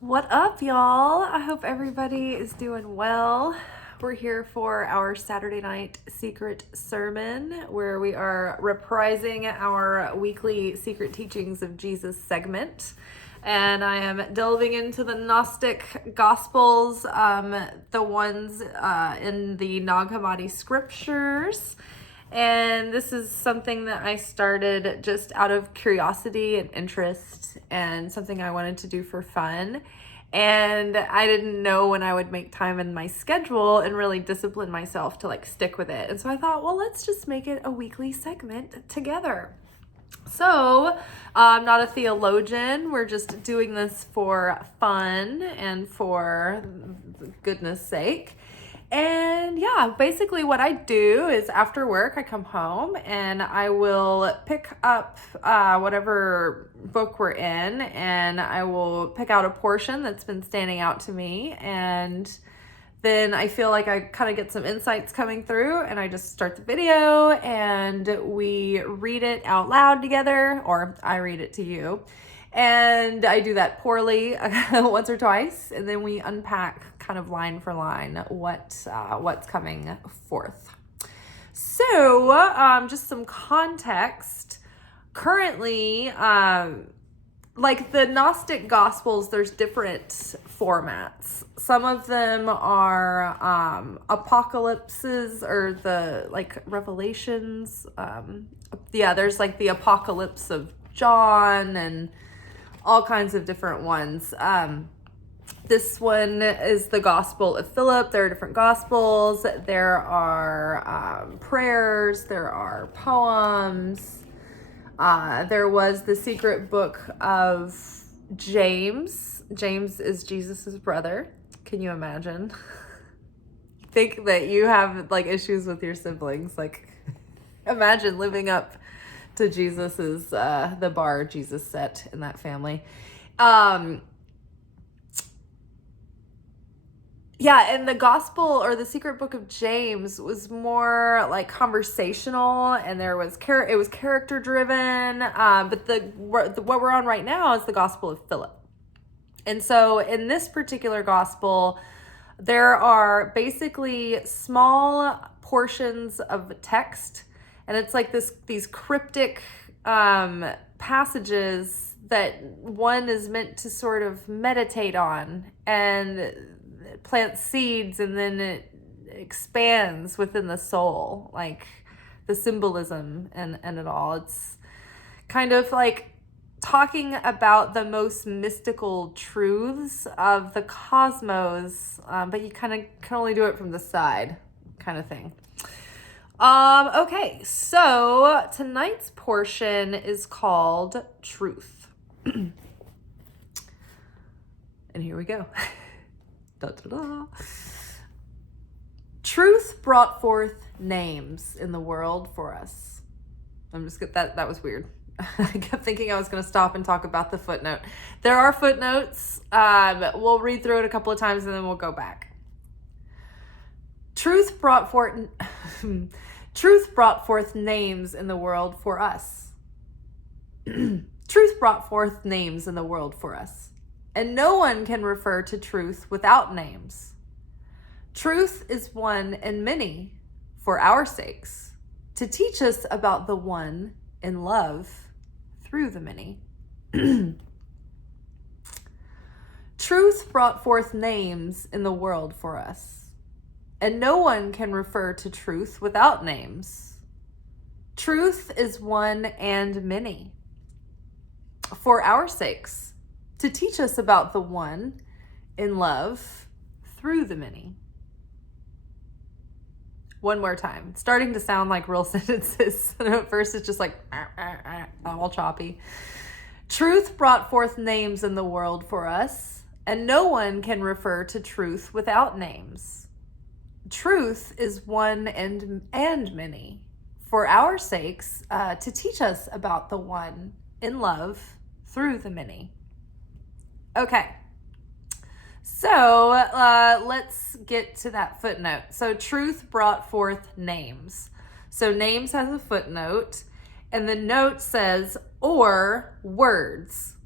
What up, y'all? I hope everybody is doing well. We're here for our Saturday night secret sermon where we are reprising our weekly Secret Teachings of Jesus segment. And I am delving into the Gnostic Gospels, the ones in the Nag Hammadi scriptures. And this is something that I started just out of curiosity and interest and something I wanted to do for fun. And I didn't know when I would make time in my schedule and really discipline myself to stick with it. And so I thought, well, let's just make it a weekly segment together. So I'm not a theologian. We're just doing this for fun and for goodness sake. And yeah, basically what I do is after work, I come home and I will pick up whatever book we're in, and I will pick out a portion that's been standing out to me, and then I feel like I kind of get some insights coming through, and I just start the video and we read it out loud together, or I read it to you. And I do that poorly once or twice, and then we unpack kind of line for line what's coming forth. So just some context. Currently, like the Gnostic Gospels, there's different formats. Some of them are apocalypses, or the Revelations. There's the Apocalypse of John and all kinds of different ones. This one is the Gospel of Philip. There are different Gospels. There are prayers. There are poems. There was the secret book of James. James is Jesus's brother. Can you imagine? Think that you have issues with your siblings. Imagine living up to Jesus's the bar Jesus set in that family. Yeah, and the gospel, or the secret book of James, was more conversational, and it was character driven. But what we're on right now is the Gospel of Philip. And so in this particular gospel, there are basically small portions of text, and it's these cryptic passages that one is meant to sort of meditate on, and plants seeds, and then it expands within the soul, the symbolism and it all. It's kind of talking about the most mystical truths of the cosmos, but you kind of can only do it from the side, kind of thing. Okay, so tonight's portion is called Truth. And here we go. Da, da, da. Truth brought forth names in the world for us. That was weird. I kept thinking I was going to stop and talk about the footnote. There are footnotes. We'll read through it a couple of times and then we'll go back. Truth brought forth names in the world for us. Truth brought forth names in the world for us. And no one can refer to truth without names. Truth is one and many for our sakes, to teach us about the one in love through the many. Truth brought forth names in the world for us, and no one can refer to truth without names. Truth is one and many for our sakes, to teach us about the one in love through the many. One more time. It's starting to sound like real sentences. And at first it's just all choppy. Truth brought forth names in the world for us, and no one can refer to truth without names. Truth is one and many for our sakes, to teach us about the one in love through the many. Okay, so let's get to that footnote. So truth brought forth names. So names has a footnote, and the note says, or words.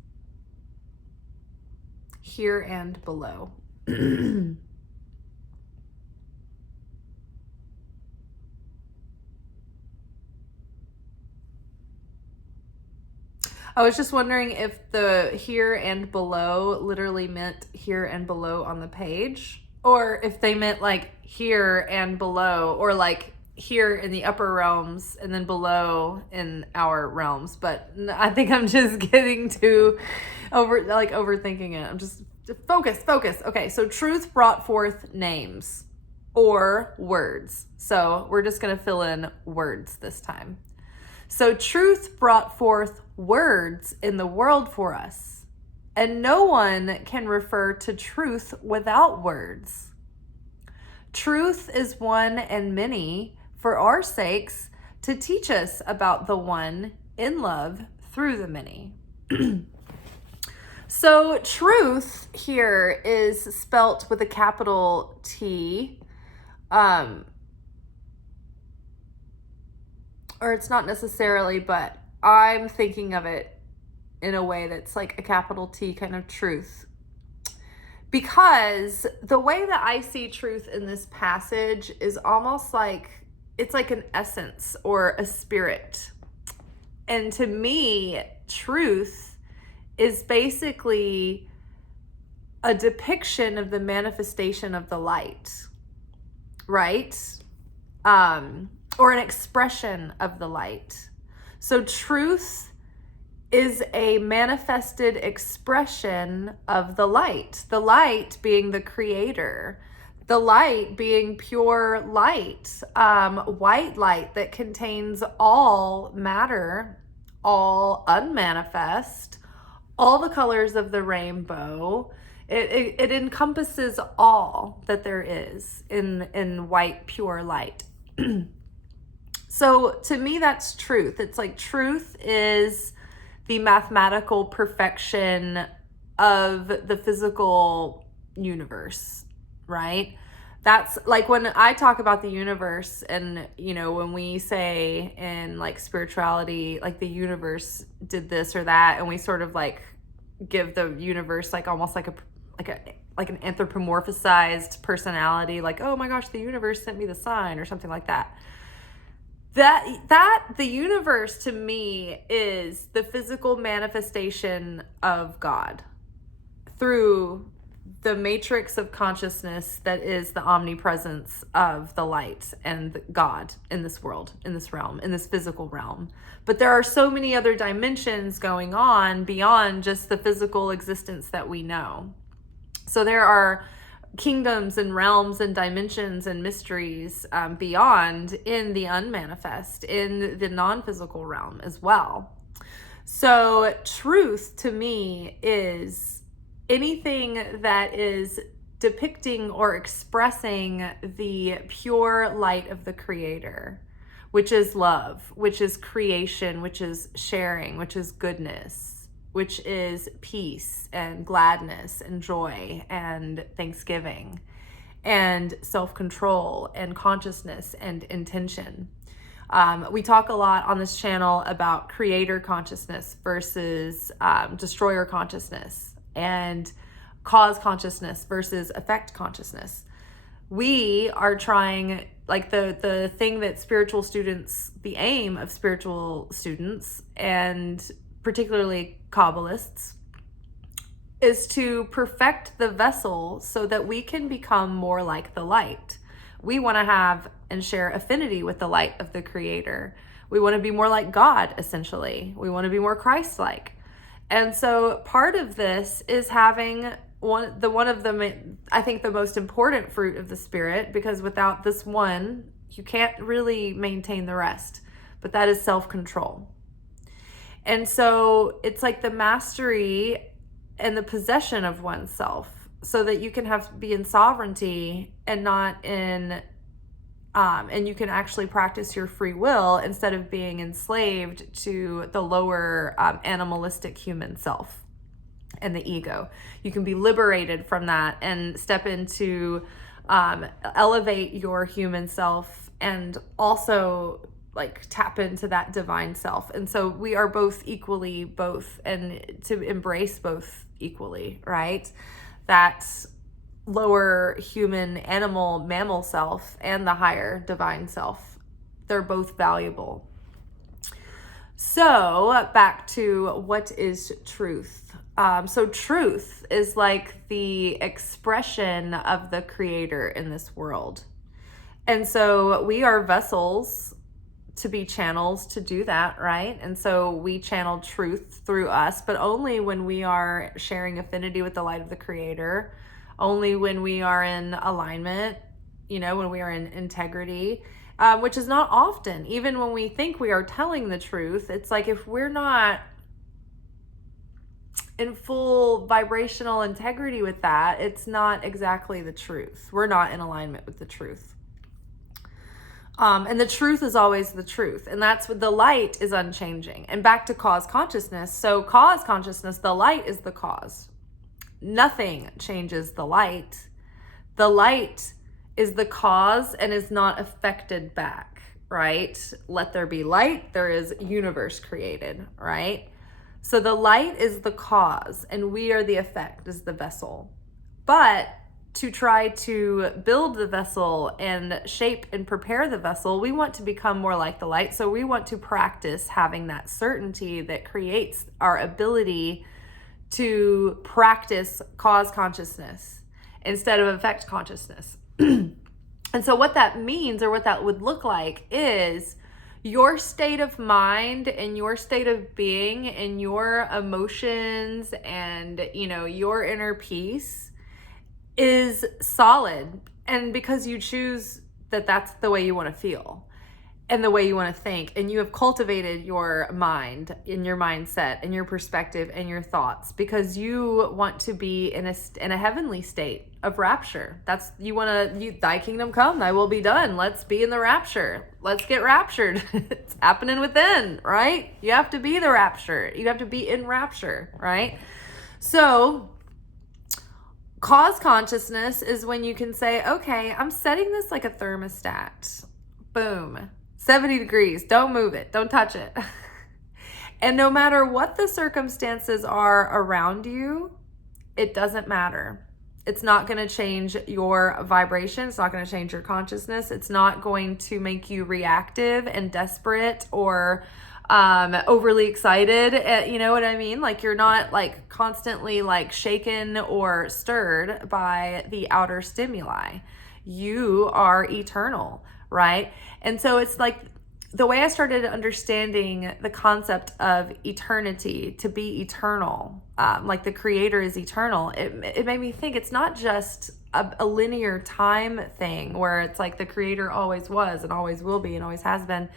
here and below. I was just wondering if the here and below literally meant here and below on the page, or if they meant like here and below, or like here in the upper realms and then below in our realms. But I think I'm just getting too overthinking it. I'm just focus. Okay, so truth brought forth names or words. So we're just going to fill in words this time. So truth brought forth words in the world for us, and no one can refer to truth without words. Truth is one and many for our sakes to teach us about the one in love through the many. So truth here is spelt with a capital T. Or it's not necessarily, but I'm thinking of it in a way that's like a capital T kind of truth. Because the way that I see truth in this passage is almost like, it's like an essence or a spirit. And to me, truth is basically a depiction of the manifestation of the light, right? Or an expression of the light. So truth is a manifested expression of the light being the creator, the light being pure light, white light that contains all matter, all unmanifest, all the colors of the rainbow. It encompasses all that there is in white, pure light. So to me, that's truth. It's like truth is the mathematical perfection of the physical universe, right? That's like when I talk about the universe, and when we say in like spirituality, like the universe did this or that, and we sort of like give the universe like almost like an anthropomorphized personality, like, oh my gosh, the universe sent me the sign or something like that. That the universe to me is the physical manifestation of God through the matrix of consciousness that is the omnipresence of the light and God in this world, in this realm, in this physical realm. But there are so many other dimensions going on beyond just the physical existence that we know. So there are kingdoms and realms and dimensions and mysteries beyond in the unmanifest, in the non-physical realm as well. So truth to me is anything that is depicting or expressing the pure light of the creator, which is love, which is creation, which is sharing, which is goodness, which is peace and gladness and joy and thanksgiving and self-control and consciousness and intention. We talk a lot on this channel about creator consciousness versus destroyer consciousness, and cause consciousness versus effect consciousness. We are trying, like the thing that spiritual students, the aim of spiritual students, and particularly Kabbalists, is to perfect the vessel so that we can become more like the light. We want to have and share affinity with the light of the creator. We want to be more like God, essentially. We want to be more Christ-like. And so part of this is having I think the most important fruit of the Spirit, because without this one, you can't really maintain the rest, but that is self-control. And so it's like the mastery and the possession of oneself, so that you can be in sovereignty and not in, and you can actually practice your free will instead of being enslaved to the lower animalistic human self and the ego. You can be liberated from that and step into, elevate your human self, and also like tap into that divine self. And so we are both equally both, and to embrace both equally, right? that lower human, animal, mammal self and the higher divine self. They're both valuable. So back to what is truth. So truth is like the expression of the creator in this world. And so we are vessels to be channels to do that, right? And so we channel truth through us, but only when we are sharing affinity with the light of the creator, only when we are in alignment, when we are in integrity, which is not often. Even when we think we are telling the truth, it's like if we're not in full vibrational integrity with that, it's not exactly the truth. We're not in alignment with the truth. And the truth is always the truth. And that's what the light is unchanging. And back to cause consciousness. So cause consciousness, the light is the cause. Nothing changes the light. The light is the cause and is not affected back, right? Let there be light, there is universe created, right? So the light is the cause and we are the effect, is the vessel. But to try to build the vessel and shape and prepare the vessel, we want to become more like the light. So we want to practice having that certainty that creates our ability to practice cause consciousness instead of effect consciousness. And so what that means, or what that would look like, is your state of mind and your state of being and your emotions and, your inner peace is solid. And because you choose that that's the way you want to feel and the way you want to think, and you have cultivated your mind and your mindset and your perspective and your thoughts because you want to be in a heavenly state of rapture. That's, thy kingdom come, thy will be done. Let's be in the rapture. Let's get raptured. It's happening within, right? You have to be the rapture. You have to be in rapture, right? So cause consciousness is when you can say, okay, I'm setting this like a thermostat. Boom. 70 degrees. Don't move it. Don't touch it. And no matter what the circumstances are around you, it doesn't matter. It's not going to change your vibration. It's not going to change your consciousness. It's not going to make you reactive and desperate or overly excited. You know what I mean? Like you're not like constantly like shaken or stirred by the outer stimuli. You are eternal, right? And so it's like the way I started understanding the concept of eternity, to be eternal, like the creator is eternal, it made me think it's not just a linear time thing where it's like the creator always was and always will be and always has been.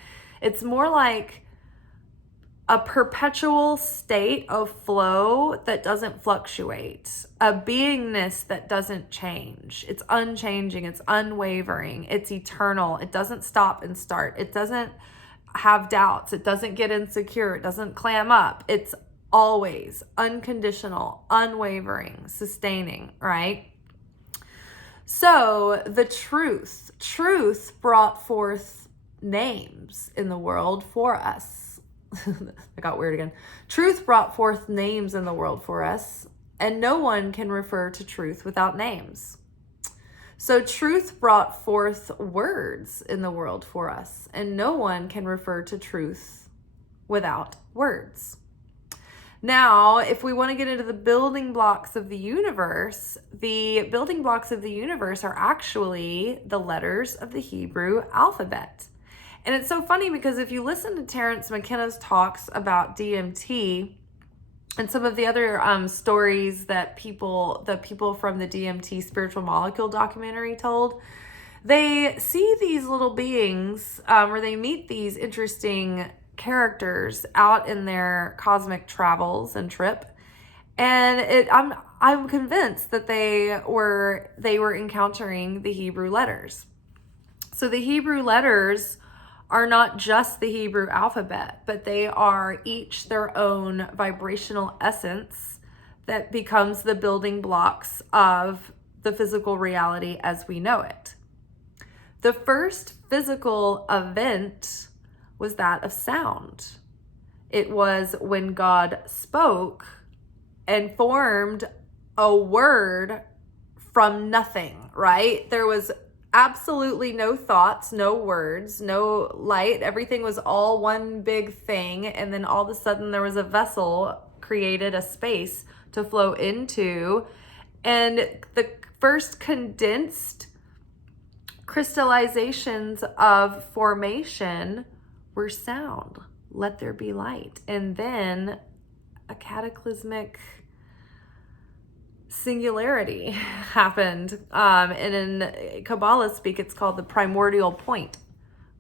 It's more like a perpetual state of flow that doesn't fluctuate, a beingness that doesn't change. It's unchanging, it's unwavering, it's eternal. It doesn't stop and start. It doesn't have doubts. It doesn't get insecure. It doesn't clam up. It's always unconditional, unwavering, sustaining, right? So the truth brought forth names in the world for us. I got weird again. Truth brought forth names in the world for us, and no one can refer to truth without names. So truth brought forth words in the world for us, and no one can refer to truth without words. Now, if we want to get into the building blocks of the universe, the building blocks of the universe are actually the letters of the Hebrew alphabet. And it's so funny because if you listen to Terence McKenna's talks about DMT and some of the other stories that the people from the DMT Spiritual Molecule documentary told, they see these little beings or they meet these interesting characters out in their cosmic travels and trip. And I'm convinced that they were encountering the Hebrew letters. So the Hebrew letters are not just the Hebrew alphabet, but they are each their own vibrational essence that becomes the building blocks of the physical reality as we know it. The first physical event was that of sound. It was when God spoke and formed a word from nothing, right? There was absolutely no thoughts, no words, no light. Everything was all one big thing. And then all of a sudden there was a vessel created, a space to flow into. And the first condensed crystallizations of formation were sound. Let there be light. And then a cataclysmic singularity happened. And in Kabbalah speak, it's called the primordial point,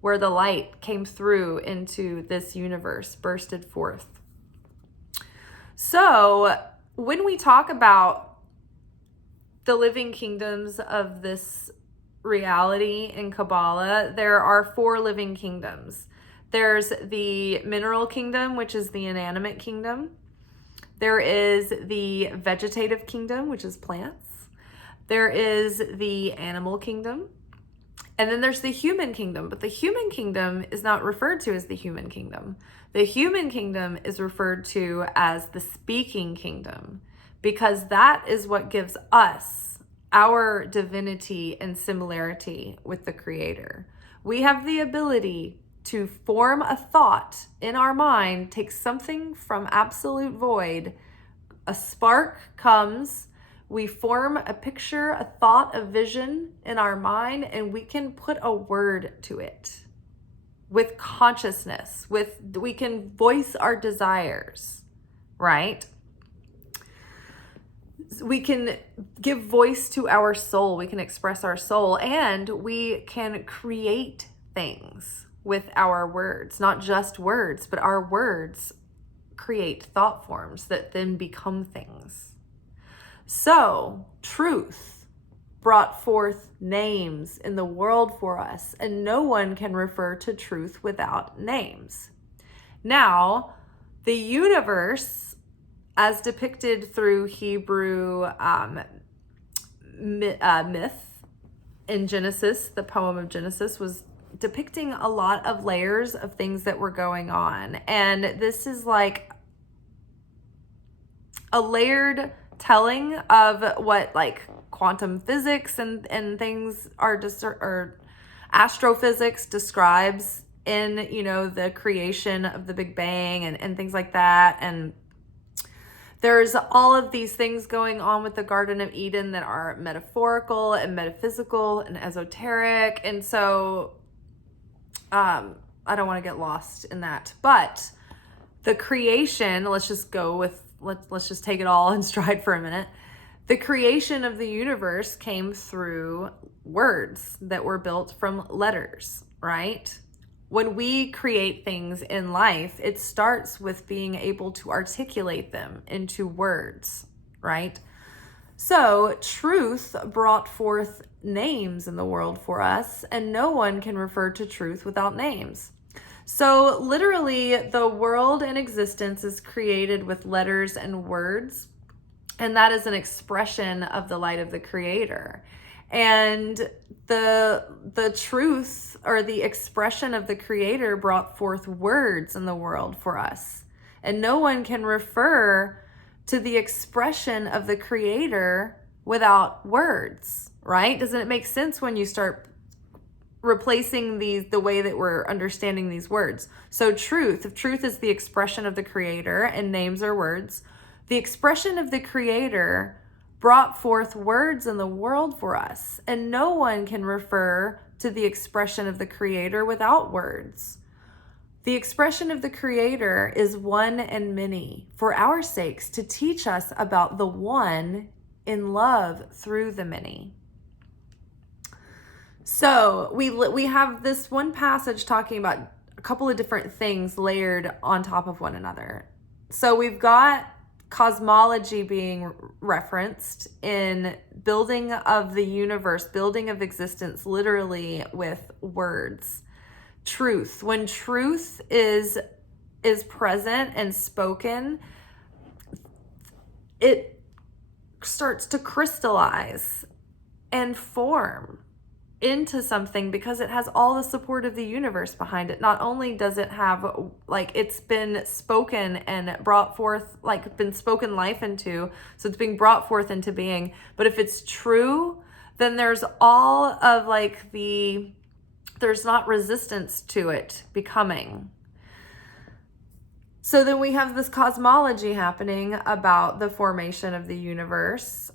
where the light came through into this universe, bursted forth. So when we talk about the living kingdoms of this reality in Kabbalah, there are 4 living kingdoms. There's the mineral kingdom, which is the inanimate kingdom. There is the vegetative kingdom, which is plants. There is the animal kingdom. And then there's the human kingdom. But the human kingdom is not referred to as the human kingdom. The human kingdom is referred to as the speaking kingdom, because that is what gives us our divinity and similarity with the Creator. We have the ability to form a thought in our mind, take something from absolute void, a spark comes, we form a picture, a thought, a vision in our mind, and we can put a word to it with consciousness, we can voice our desires, right? We can give voice to our soul, we can express our soul, and we can create things with our words. Not just words, but our words create thought forms that then become things. So truth brought forth names in the world for us, and no one can refer to truth without names. Now, the universe, as depicted through Hebrew myth in Genesis, the poem of Genesis, was depicting a lot of layers of things that were going on. And this is like a layered telling of what like quantum physics and things are or astrophysics describes in, you know, the creation of the Big Bang and things like that. And there's all of these things going on with the Garden of Eden that are metaphorical and metaphysical and esoteric. And so I don't want to get lost in that. But the creation, let's just take it all in stride for a minute. The creation of the universe came through words that were built from letters, right? When we create things in life, it starts with being able to articulate them into words, right? So truth brought forth names in the world for us, and no one can refer to truth without names. So literally, the world in existence is created with letters and words, and that is an expression of the light of the Creator. And the truth, or the expression of the Creator, brought forth words in the world for us. And no one can refer to the expression of the Creator without words, right? Doesn't it make sense when you start replacing the way that we're understanding these words? So truth, if truth is the expression of the Creator and names are words, the expression of the Creator brought forth words in the world for us, and no one can refer to the expression of the Creator without words. The expression of the Creator is one and many for our sakes, to teach us about the one in love through the many. So we have this one passage talking about a couple of different things layered on top of one another. So we've got cosmology being referenced in building of the universe, building of existence, literally with words. Truth, when truth is present and spoken, it starts to crystallize and form into something because it has all the support of the universe behind it. Not only does it have, like, it's been spoken and brought forth, like, been spoken life into, so it's being brought forth into being. But if it's true, then there's all of, like, there's not resistance to it becoming. So then we have this cosmology happening about the formation of the universe.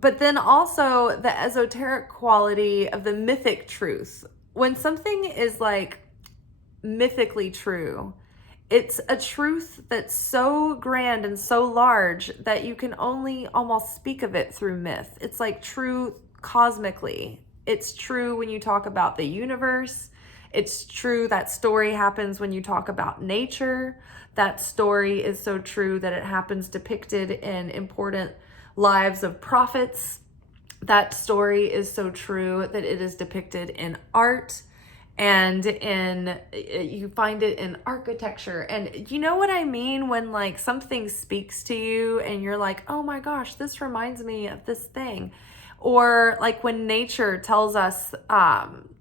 But then also the esoteric quality of the mythic truth. When something is like mythically true, it's a truth that's so grand and so large that you can only almost speak of it through myth. It's like true cosmically. It's true when you talk about the universe. It's true that story happens when you talk about nature. That story is so true that it happens depicted in important lives of prophets. That story is so true that it is depicted in art, and you find it in architecture. And you know what I mean when, like, something speaks to you and you're like, oh my gosh, this reminds me of this thing. Or like when nature tells us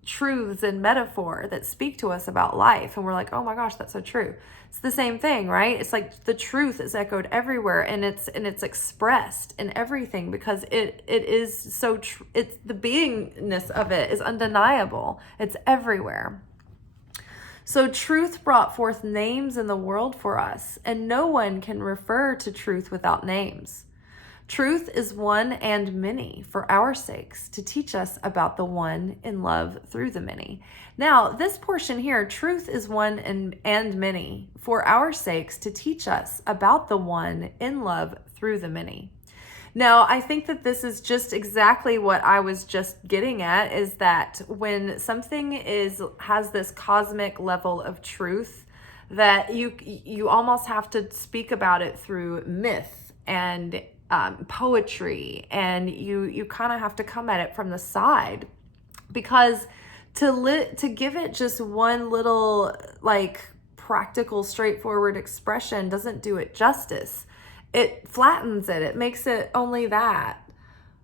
truths and metaphor that speak to us about life, and we're like, oh my gosh, that's so true. It's the same thing, right? It's like the truth is echoed everywhere, and it's expressed in everything because it is so it's the beingness of it is undeniable. It's everywhere. So truth brought forth names in the world for us, and no one can refer to truth without names. Truth is one and many for our sakes, to teach us about the one in love through the many. Now, this portion here, truth is one and many for our sakes, to teach us about the one in love through the many. Now, I think that this is just exactly what I was just getting at, is that when something has this cosmic level of truth, that you almost have to speak about it through myth and poetry, and you kind of have to come at it from the side, because to give it just one little, like, practical, straightforward expression doesn't do it justice. It flattens it. It makes it only that.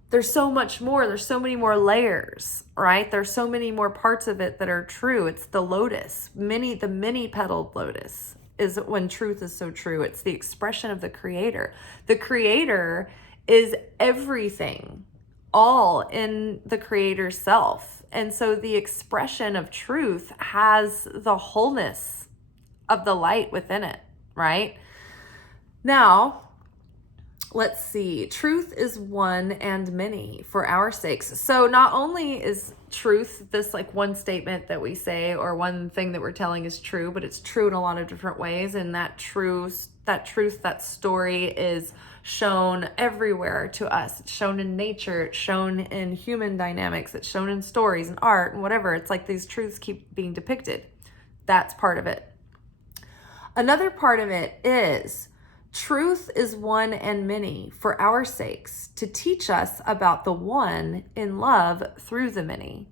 There's so much more. There's so many more layers, right? There's so many more parts of it that are true. It's the lotus, the many-petaled lotus is when truth is so true. It's the expression of the creator. The creator is everything, all in the creator's self. And so the expression of truth has the wholeness of the light within it, right? Now, let's see. Truth is one and many for our sakes. So not only is truth this, like, one statement that we say or one thing that we're telling is true, but it's true in a lot of different ways. And that that story is shown everywhere to us. It's shown in nature. It's shown in human dynamics. It's shown in stories and art and whatever. It's like these truths keep being depicted. That's part of it. Another part of it is truth is one and many for our sakes, to teach us about the one in love through the many.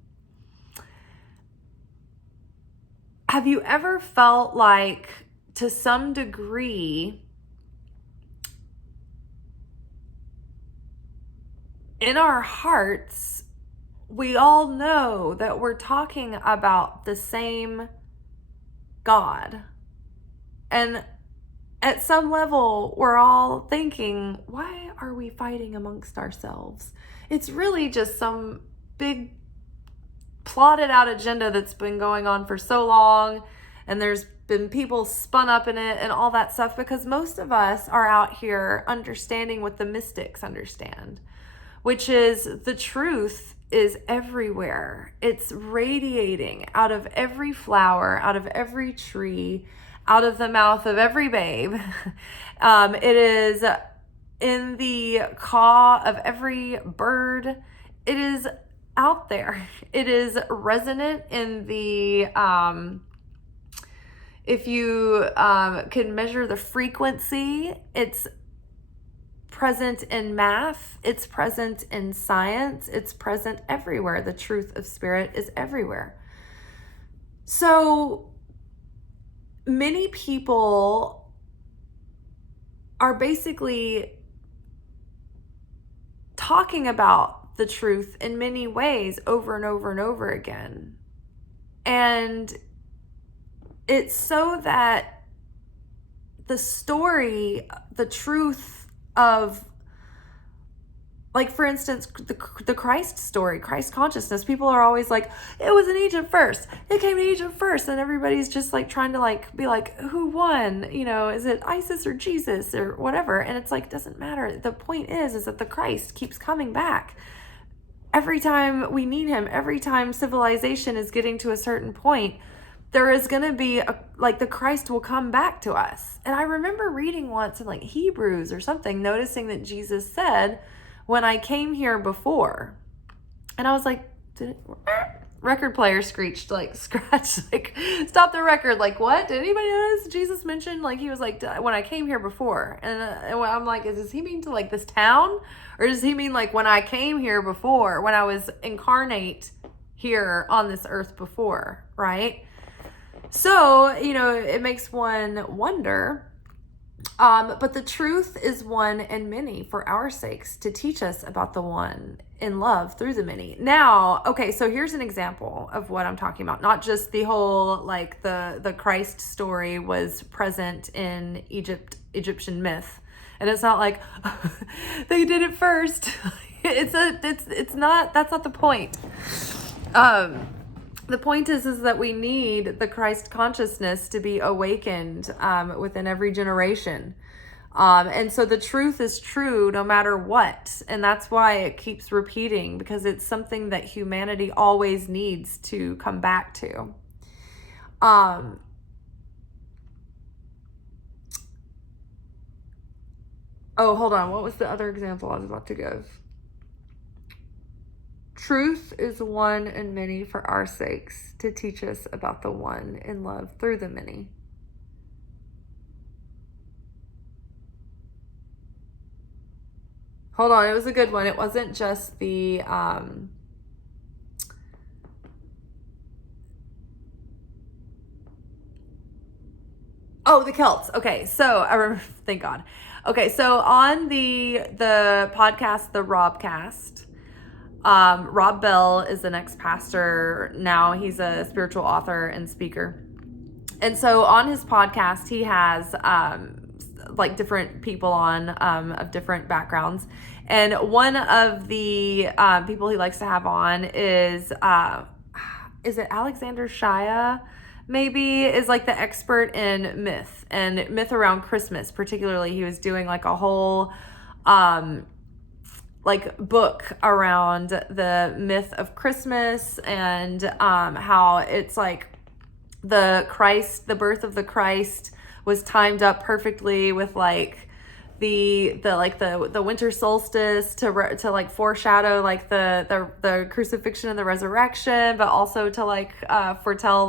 Have you ever felt like, to some degree, in our hearts, we all know that we're talking about the same God? And at some level, we're all thinking, why are we fighting amongst ourselves? It's really just some big plotted out agenda that's been going on for so long, and there's been people spun up in it and all that stuff, because most of us are out here understanding what the mystics understand, which is the truth is everywhere. It's radiating out of every flower, out of every tree, out of the mouth of every babe. It is in the caw of every bird. It is out there. It is resonant in the, if you can measure the frequency, it's present in math, it's present in science, it's present everywhere. The truth of spirit is everywhere. So many people are basically talking about the truth in many ways over and over and over again. And it's so that the story, the truth of, like, for instance, the Christ story, Christ consciousness, people are always like, it was in Egypt first. It came to Egypt first. And everybody's just like trying to like be like, who won? You know, is it Isis or Jesus or whatever? And it's like, doesn't matter. The point is that the Christ keeps coming back. Every time we need him, every time civilization is getting to a certain point, there is going to be like the Christ will come back to us. And I remember reading once in like Hebrews or something, noticing that Jesus said, when I came here before. And I was like, record player screeched, like scratched, like stop the record. Like, what? Did anybody notice Jesus mentioned, like, he was like, when I came here before. And I'm like, does he mean to like this town? Or does he mean like when I came here before, when I was incarnate here on this earth before, right? So, you know, it makes one wonder. But the truth is one and many for our sakes, to teach us about the one in love through the many. Now, okay, so here's an example of what I'm talking about. Not just the whole, like the Christ story was present in Egyptian myth. And it's not like they did it first. It's not, that's not the point. The point is that we need the Christ consciousness to be awakened within every generation. And so the truth is true no matter what. And that's why it keeps repeating, because it's something that humanity always needs to come back to. Oh, hold on. What was the other example I was about to give? Truth is one and many for our sakes, to teach us about the one in love through the many. Hold on, it was a good one. It wasn't just the the Celts. Okay, so I remember, thank God. Okay, so on the podcast, the Robcast, Rob Bell is the next pastor now. He's a spiritual author and speaker. And so on his podcast, he has like different people on of different backgrounds. And one of the people he likes to have on is it Alexander Shia? Maybe, is like the expert in myth and myth around Christmas. Particularly, he was doing like a whole like book around the myth of Christmas and how it's like the birth of the Christ was timed up perfectly with like the winter solstice to like foreshadow like the crucifixion and the resurrection, but also to like foretell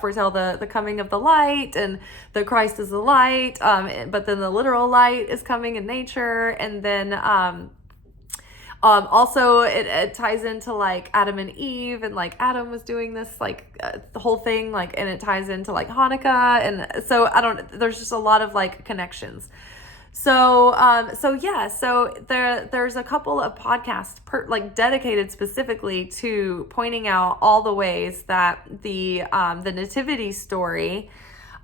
foretell the coming of the light, and the Christ is the light, but then the literal light is coming in nature. And then also it ties into like Adam and Eve, and like Adam was doing this like the whole thing, like, and it ties into like Hanukkah. And so there's just a lot of like connections. So there's a couple of podcasts like dedicated specifically to pointing out all the ways that the nativity story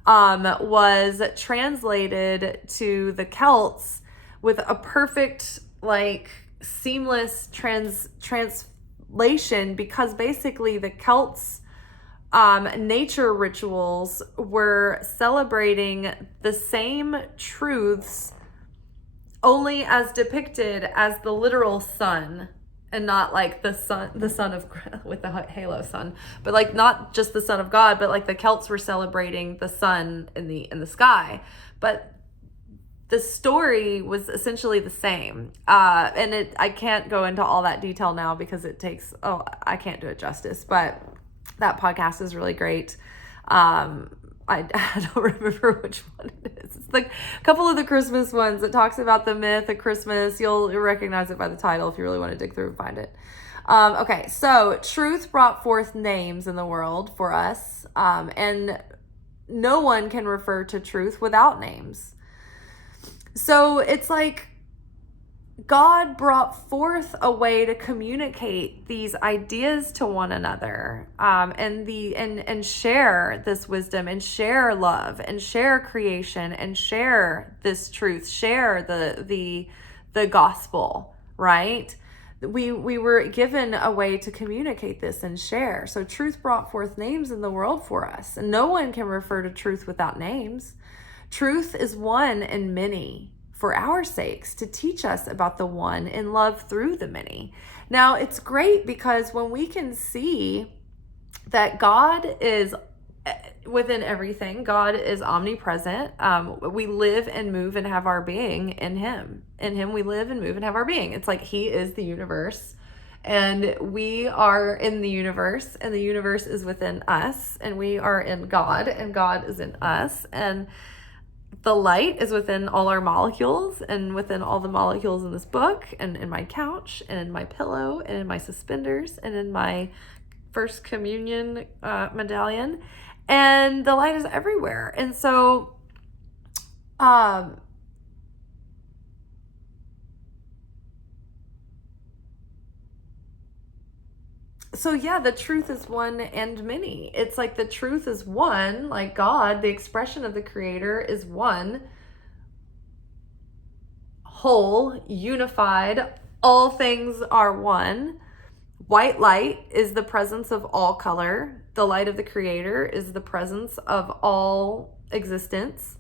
was translated to the Celts with a perfect, like, seamless translation, because basically the Celts nature rituals were celebrating the same truths, only as depicted as the literal sun, and not like the son of, with the halo sun, but like not just the son of God, but like the Celts were celebrating the sun in the sky. But the story was essentially the same. And I can't go into all that detail now because I can't do it justice, but that podcast is really great. I don't remember which one it is. It's like a couple of the Christmas ones that talks about the myth of Christmas. You'll recognize it by the title if you really want to dig through and find it. Okay, so truth brought forth names in the world for us, and no one can refer to truth without names. So it's like God brought forth a way to communicate these ideas to one another, and share this wisdom, and share love, and share creation, and share this truth, share the gospel, right? We were given a way to communicate this and share. So truth brought forth names in the world for us, and no one can refer to truth without names. Truth is one and many for our sakes, to teach us about the one in love through the many. Now, it's great because when we can see that God is within everything, God is omnipresent. We live and move and have our being in Him. In Him we live and move and have our being. It's like He is the universe, and we are in the universe, and the universe is within us, and we are in God, and God is in us, and the light is within all our molecules, and within all the molecules in this book, and in my couch, and in my pillow, and in my suspenders, and in my first communion medallion. And the light is everywhere. And so yeah, the truth is one and many. It's like the truth is one, like God, the expression of the Creator, is one, whole, unified. All things are one. White light is the presence of all color. The light of the Creator is the presence of all existence.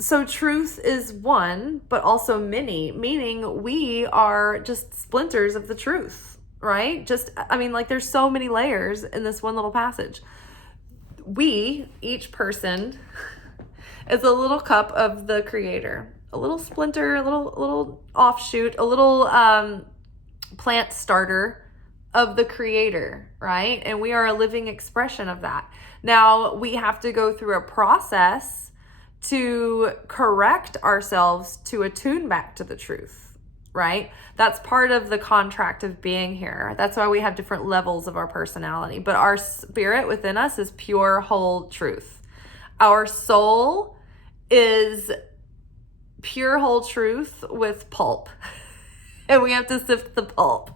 So truth is one, but also many, meaning we are just splinters of the truth, right? There's so many layers in this one little passage. We, each person, is a little cup of the Creator, a little splinter, a little offshoot, a little plant starter of the Creator, right? And we are a living expression of that. Now, we have to go through a process to correct ourselves, to attune back to the truth, right? That's part of the contract of being here. That's why we have different levels of our personality. But our spirit within us is pure, whole truth. Our soul is pure, whole truth with pulp. And we have to sift the pulp.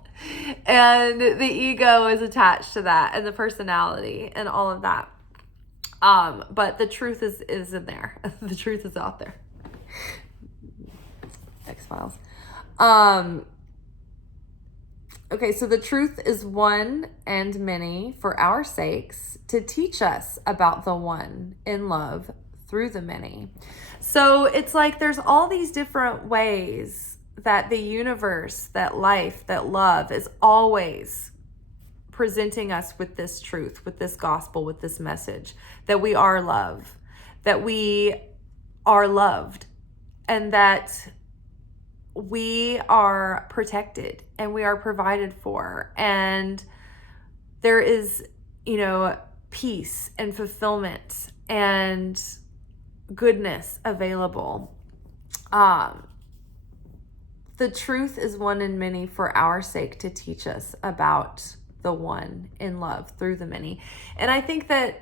And the ego is attached to that, and the personality and all of that. But the truth is in there. The truth is out there. X-Files. Okay, so the truth is one and many for our sakes, to teach us about the one in love through the many. So it's like there's all these different ways that the universe, that life, that love is always presenting us with this truth, with this gospel, with this message, that we are love, that we are loved, and that we are protected, and we are provided for, and there is, peace and fulfillment and goodness available. The truth is one and many for our sake, to teach us about the one in love through the many. And I think that,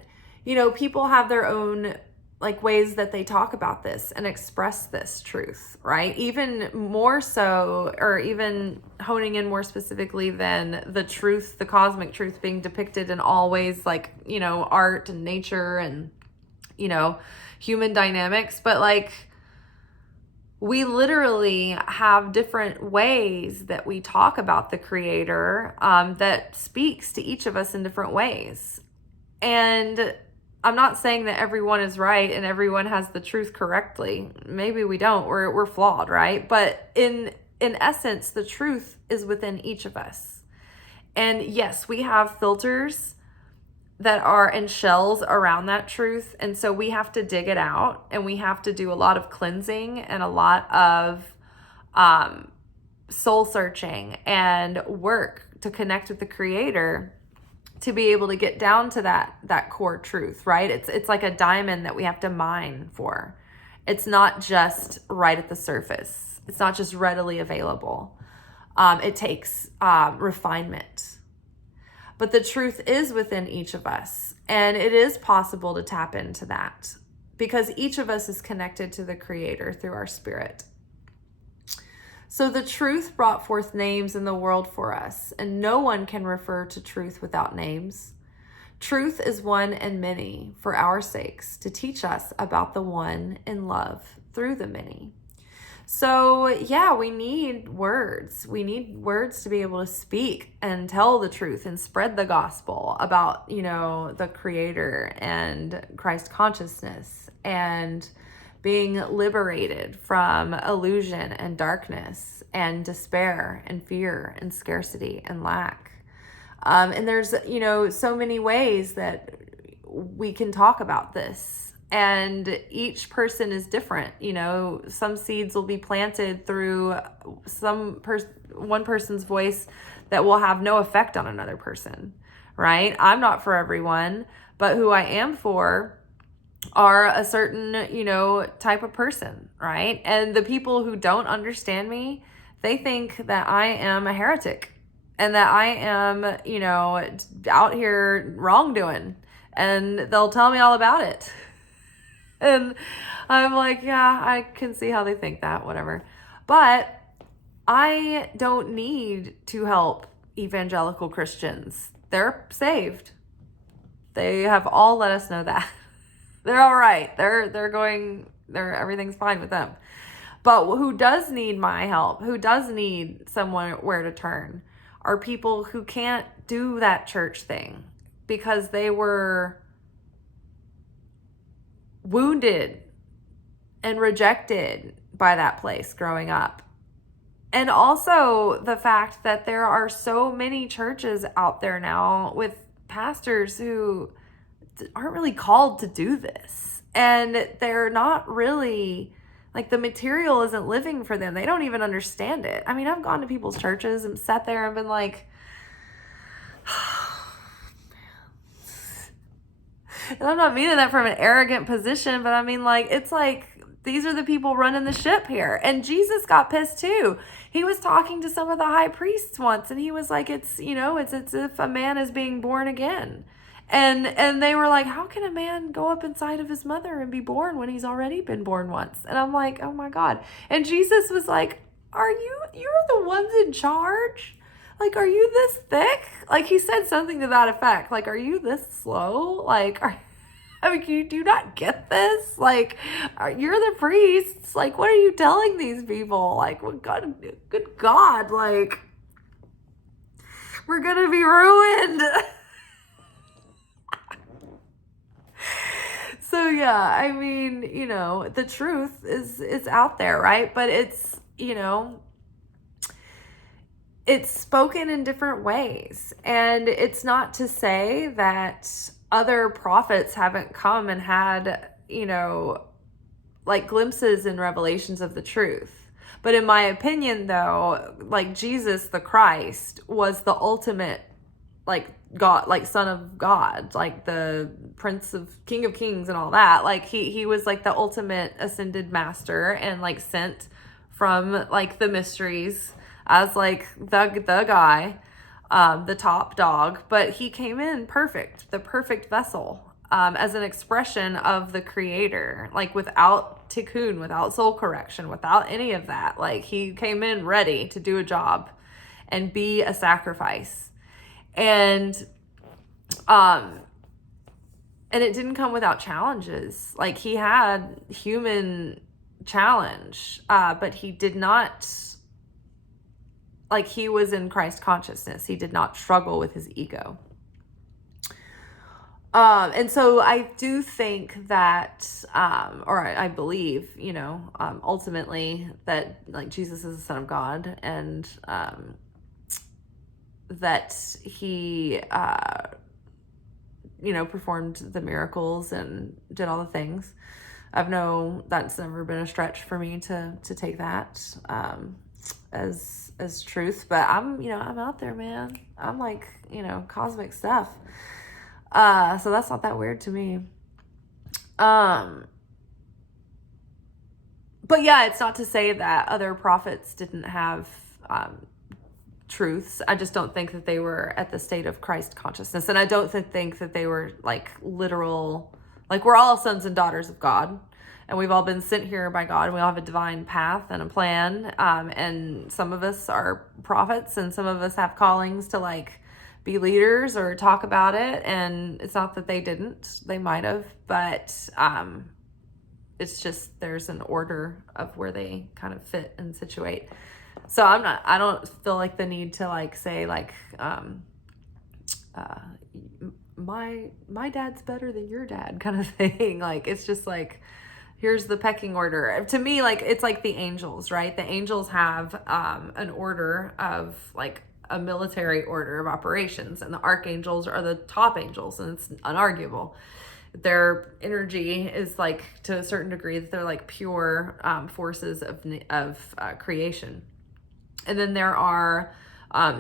people have their own ways that they talk about this and express this truth, right? Even more so, or even honing in more specifically than the truth, the cosmic truth being depicted in all ways, art and nature and, human dynamics. But we literally have different ways that we talk about the Creator, that speaks to each of us in different ways. And I'm not saying that everyone is right and everyone has the truth correctly. Maybe we don't. We're flawed, right? But in essence, the truth is within each of us. And yes, we have filters that are in shells around that truth. And so we have to dig it out, and we have to do a lot of cleansing and a lot of soul searching and work to connect with the Creator, to be able to get down to that core truth, right? It's like a diamond that we have to mine for. It's not just right at the surface. It's not just readily available. It takes refinement. But the truth is within each of us, and it is possible to tap into that, because each of us is connected to the Creator through our spirit. So the truth brought forth names in the world for us, and no one can refer to truth without names. Truth is one and many for our sakes, to teach us about the one in love through the many. So yeah, we need words. We need words to be able to speak and tell the truth and spread the gospel about, the Creator and Christ consciousness and being liberated from illusion and darkness and despair and fear and scarcity and lack. And there's, so many ways that we can talk about this. And each person is different. Some seeds will be planted through one person's voice that will have no effect on another person, right? I'm not for everyone, but who I am for are a certain, type of person, right? And the people who don't understand me, they think that I am a heretic and that I am, out here wrongdoing, and they'll tell me all about it. And I'm like, yeah, I can see how they think that, whatever. But I don't need to help evangelical Christians. They're saved. They have all let us know that. They're all right. Everything's fine with them. But who does need my help, who does need someone where to turn, are people who can't do that church thing because they were wounded and rejected by that place growing up. And also the fact that there are so many churches out there now with pastors who aren't really called to do this. And they're not really, the material isn't living for them. They don't even understand it. I mean, I've gone to people's churches and sat there and been like, and I'm not meaning that from an arrogant position, but I mean, it's like, these are the people running the ship here. And Jesus got pissed too. He was talking to some of the high priests once, and he was like, it's as if a man is being born again. And they were like, how can a man go up inside of his mother and be born when he's already been born once? And I'm like, oh my God. And Jesus was like, you're the ones in charge? Are you this thick? He said something to that effect. are you this slow? Do you not get this? You're the priests. What are you telling these people? What God, good God, we're going to be ruined. So yeah, I mean, the truth is out there, right? But it's, it's spoken in different ways. And it's not to say that other prophets haven't come and had, glimpses and revelations of the truth. But in my opinion, though, Jesus the Christ was the ultimate, God, Son of God, the Prince of King of Kings and all that. He was the ultimate ascended master and sent from the mysteries as the guy, the top dog. But he came in perfect, the perfect vessel, as an expression of the Creator, without tikkun, without soul correction, without any of that. He came in ready to do a job and be a sacrifice. And it didn't come without challenges. He had human challenge, but he did not, he was in Christ consciousness. He did not struggle with his ego. And so I do think that, or I believe, ultimately that Jesus is the Son of God, and, that he, performed the miracles and did all the things. That's never been a stretch for me to take that, as truth, but I'm out there, man. I'm cosmic stuff. So that's not that weird to me. But yeah, it's not to say that other prophets didn't have, truths. I just don't think that they were at the state of Christ consciousness. And I don't think that they were literal, we're all sons and daughters of God. and we've all been sent here by God, and we all have a divine path and a plan. And some of us are prophets, and some of us have callings to like be leaders or talk about it. And it's not that they didn't, they might have, but it's just there's an order of where they kind of fit and situate. So I don't feel like the need to like say like my dad's better than your dad kind of thing. Like, it's just like, here's the pecking order. To me, like, it's like the angels, right? The angels have an order of like a military order of operations, and the archangels are the top angels, and it's unarguable. Their energy is like, to a certain degree, that they're like pure forces of creation. And then there are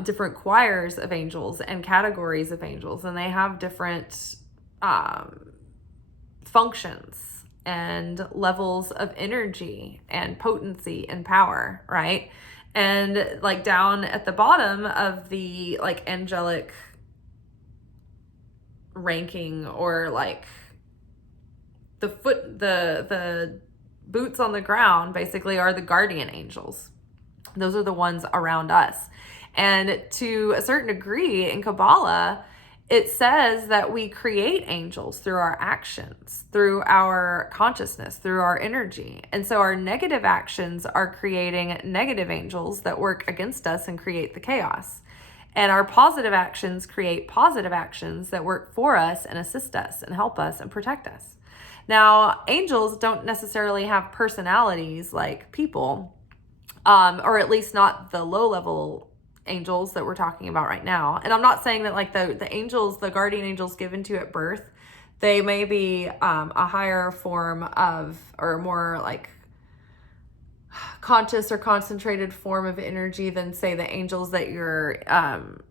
different choirs of angels and categories of angels, and they have different functions and levels of energy and potency and power, right? And like down at the bottom of the like angelic ranking, or like the boots on the ground basically, are the guardian angels. Those are the ones around us. And to a certain degree in Kabbalah, it says that we create angels through our actions, through our consciousness, through our energy. And so our negative actions are creating negative angels that work against us and create the chaos. And our positive actions create positive actions that work for us and assist us and help us and protect us. Now, angels don't necessarily have personalities like people, or at least not the low-level angels that we're talking about right now. And I'm not saying that like the angels, the guardian angels given to you at birth, they may be a higher form of, or more like conscious or concentrated form of energy than, say, the angels that your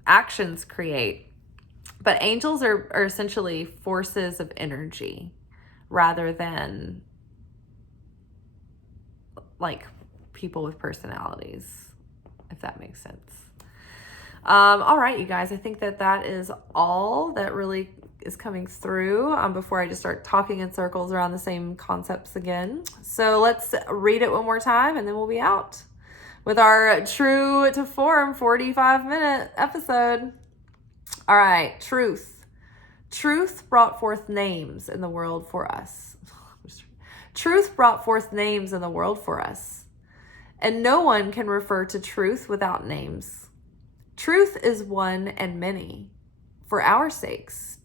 actions create. But angels are essentially forces of energy rather than like people with personalities, if that makes sense. All right, you guys, I think that is all that really is coming through before I just start talking in circles around the same concepts again. So let's read it one more time, and then we'll be out with our true to form 45-minute episode. All right, truth. Truth brought forth names in the world for us. Truth brought forth names in the world for us. And no one can refer to truth without names. Truth is one and many, for our sakes,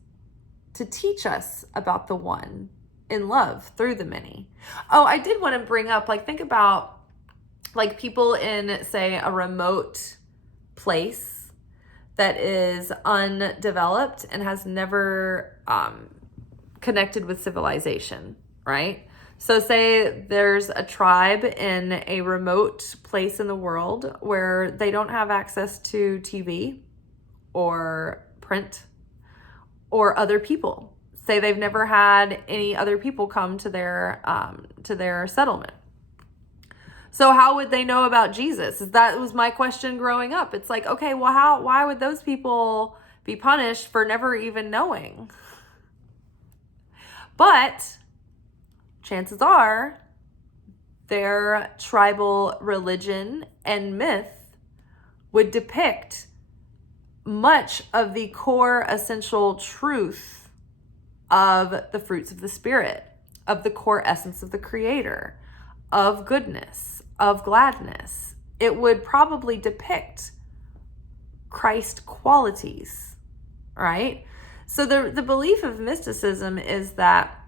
to teach us about the one in love through the many. Oh, I did want to bring up, like, think about like people in, say, a remote place that is undeveloped and has never connected with civilization, right? So say there's a tribe in a remote place in the world where they don't have access to TV or print or other people. Say they've never had any other people come to their settlement. So how would they know about Jesus? That was my question growing up. It's like, okay, well, why would those people be punished for never even knowing? But chances are their tribal religion and myth would depict much of the core essential truth of the fruits of the Spirit, of the core essence of the Creator, of goodness, of gladness. It would probably depict Christ qualities, right? So the belief of mysticism is that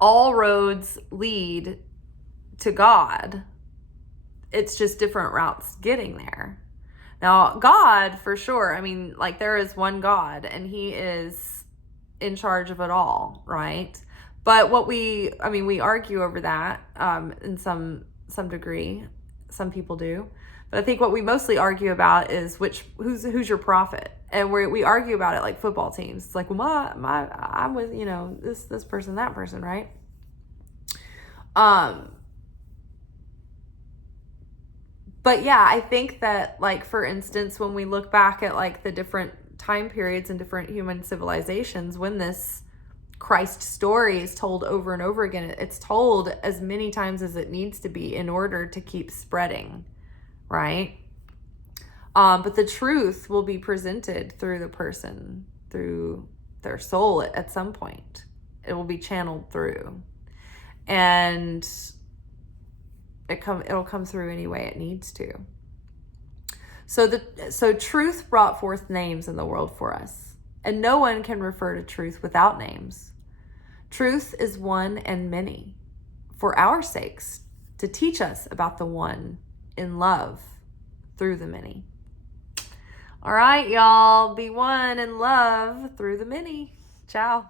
all roads lead to God. It's just different routes getting there. Now, God, for sure, I mean, like, there is one God and he is in charge of it all, right? But we argue over that in some degree. Some people do. But I think what we mostly argue about is who's your prophet. And we argue about it like football teams. It's like, well, I'm with, this person, that person, right? But yeah, I think that, like, for instance, when we look back at like the different time periods and different human civilizations when this Christ's story is told over and over again. It's told as many times as it needs to be in order to keep spreading, right? But the truth will be presented through the person, through their soul at some point. It will be channeled through. And it'll come through any way it needs to. So truth brought forth names in the world for us. And no one can refer to truth without names. Truth is one and many, for our sakes, to teach us about the one in love through the many. All right, y'all, be one in love through the many. Ciao.